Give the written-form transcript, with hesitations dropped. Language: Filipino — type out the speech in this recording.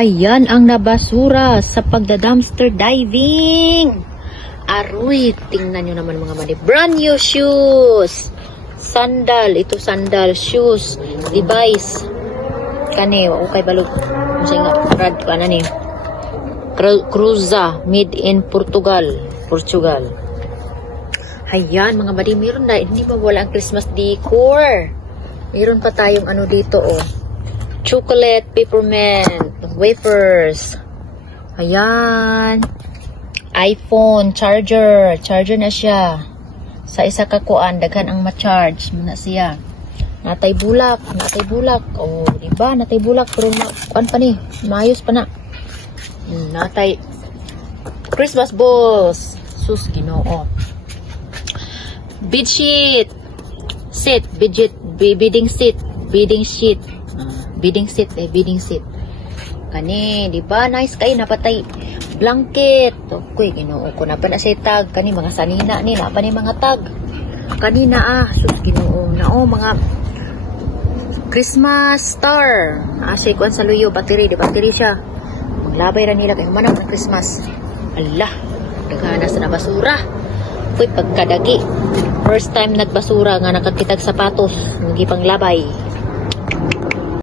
Ayan ang nabasura sa pagda-dumpster diving. Aroy, tingnan nyo naman mga mani. Brand new shoes. Sandal. Ito sandal. Shoes. Device. Kani. Okay balog. Masaya nga. Brad. Ano ni? Cruza. Made in Portugal. Ayan mga mani. Meron na. Hindi mawala ang Christmas decor. Meron pa tayong ano dito oh. Chocolate, peppermint, wafers. Ayan. iPhone, charger. Charger na siya. Sa isa ka kuan, daghan ang ma-charge. Muna siya. Natay bulak. Oh, diba? Natay bulak. Pero kuan pa ni. Maayos pa na. Natay Christmas balls. Sus, Ginoo. Bedsheet. Seat. Bidding seat. Bidding seat. Kani, di ba? Nice kay napatay blanket. Okay, Ginoo ko na pa na say tag kani mga sanina ni na pa ni mga tag. Kanina sus Ginoo na mga Christmas star. Say kuan sa luyo battery, di battery siya. Maglabay ra nila kay manang ng Christmas. Allah, daghana sa nabasura. Uy, pagkadagi. First time nagbasura nga nakakitag sapatos, ngi panglabay.